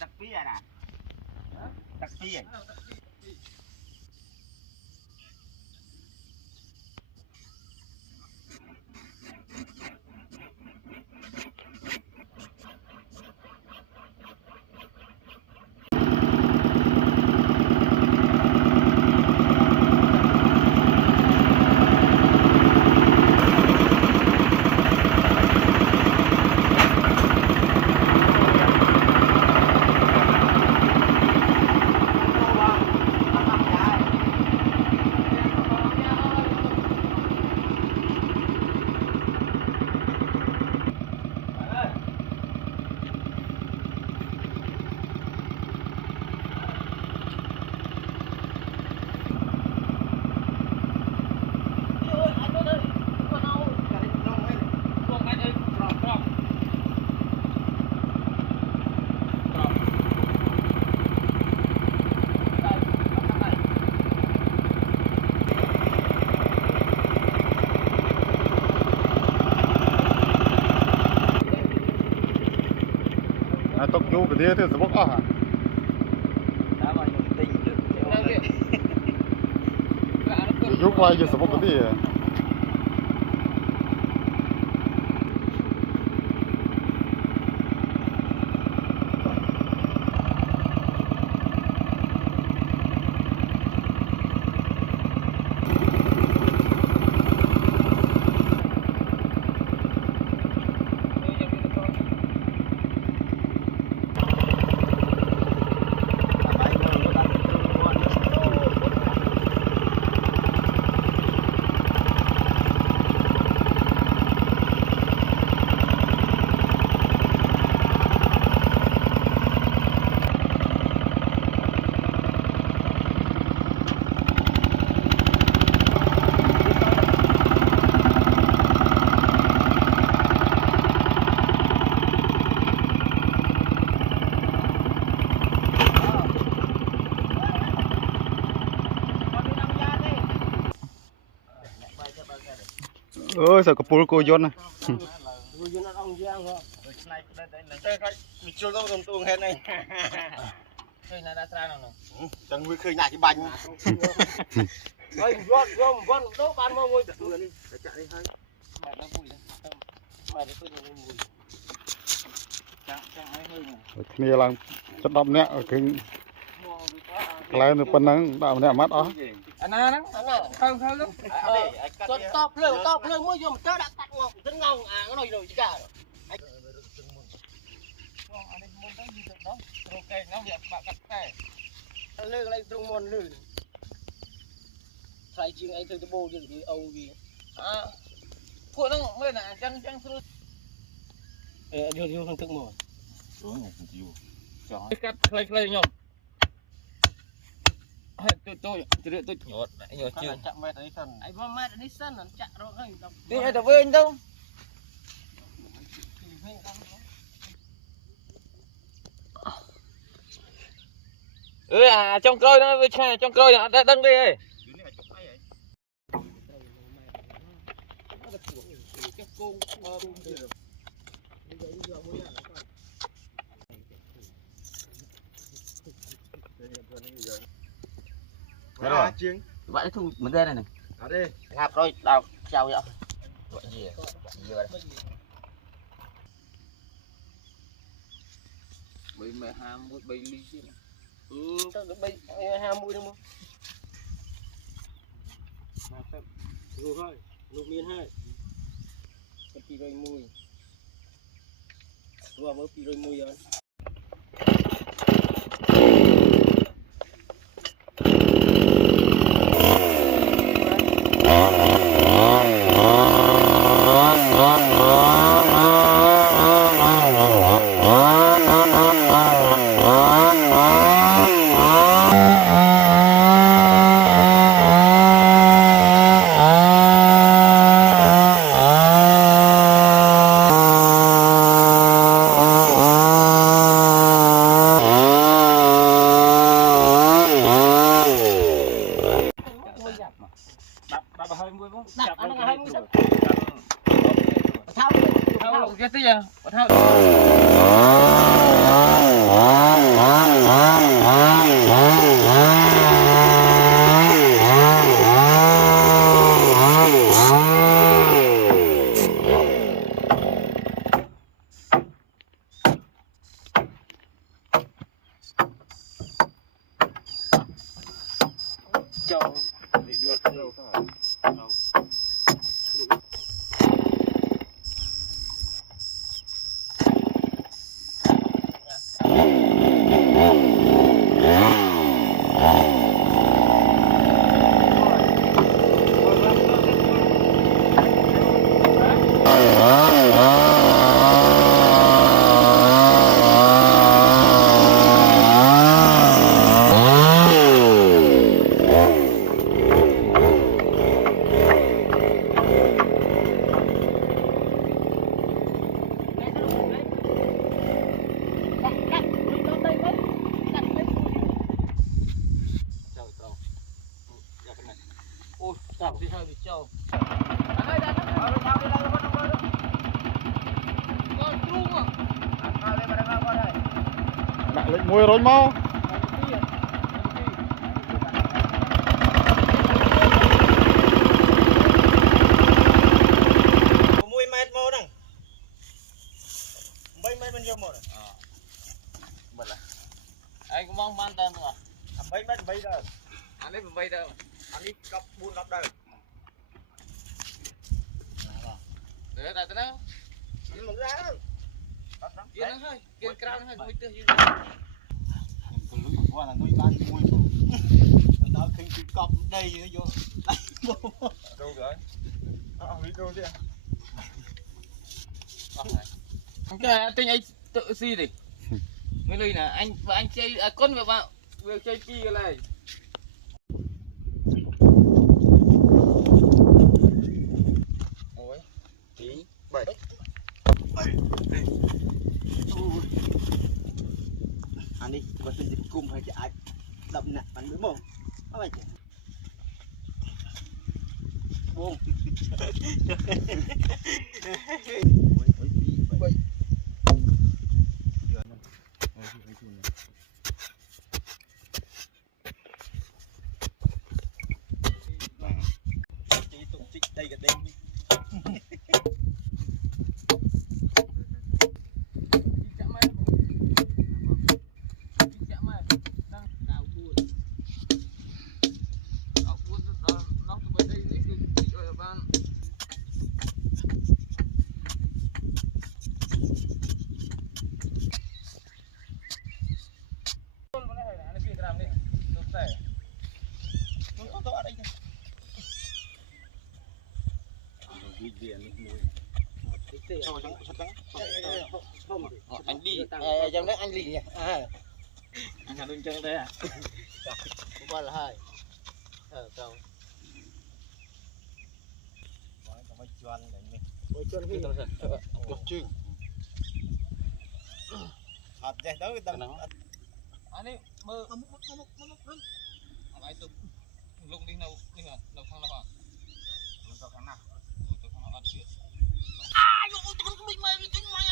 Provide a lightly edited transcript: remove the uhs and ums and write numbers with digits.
Tập pí à nè. Tập pí à. Tóc vô cái đĩa thì sẽ bốc hả? Đã bao nhiêu tinh được. Vô quay giờ sẽ bốc cái đĩa. Ôi sao cái cô Yon này. Mình chưa có dùng tuồng hết này. Khơi này đã ra nào nè. Chẳng nguy khơi nhảy cái bánh. Ơi, vón đâu bán mua ngồi đi, chạy đi hơi. mày nó vui đấy. Mày nó vui nó vui. Chẳng ai hơi nè. Kia là chất đậm nè ở cái lại nó phân năng đạo nè mắt đó. Anh nó không lắm. Top lên mới vô một cái đã tắt ngọc rất ngon à cái này rồi chứ cả. Ok, nó việc bạn cắt này. Lư lại trung môn lư. Phải chừng anh từ bô chứ đi Âu gì. À. Phụ nó mới là chân sư. Vô không thức mồi. Cắt clay nhom. Tôi nhột chưa. Chạm mét đi sân. Ai vào mét đi sân nó chạm rồi hơi đập. Đi ai tao về đâu. À trong cơi nó trong cơi nó đăng đi ơi. Cái đó chiếng. Vậy thu mình đây này. Ở đây. Ngạp rồi, đào chào vậy. Gọi gì à? Gì vậy? Bị mẹ ham mũi bay ly chứ. Tao được bay ham mũi đúng không? Rồi thôi, lục miên hai. Cái pi rồi mũi. Rồi mới pi rồi mũi rồi. Thao thao cái gì à? Thao cho bị được đâu ôi tao đi hơi bị trâu con tru à Đặt lệnh mùi rồi mau. mùi mệt mồ nè bay mệt bao nhiêu mồ nè bật lại anh cũng mong man tên rồi bay mệt bay đâu anh ấy bay đâu anh đi cặp buôn cặp đâu để tại nó nhưng mà ra đâu kia nó hơi kia cao nó hơi mùi tươi còn lưỡi qua là nuôi ban mùi đó khi cái cặp đây nó vô đâu rồi lý đâu chứ cái tên ấy tự si đi mới lì nè anh và anh chơi con với bạn vừa chơi chi cái này ôi tí bảy anh đi có xin dịch cung hay chạy đậm nặng anh mới mồm các bạn buông đây cái đêm anh đi trong đấy anh lì nhỉ anh làm đôi chân đây à cũng qua là hai trong mấy chuan này mấy chuan cái một chừng hạt dẻ đó người ta anh đi mơ anh tục lung đi đâu đâu thằng nào cho kháng nào tôi không ăn chuyện à yo tôi không bị mày bị mày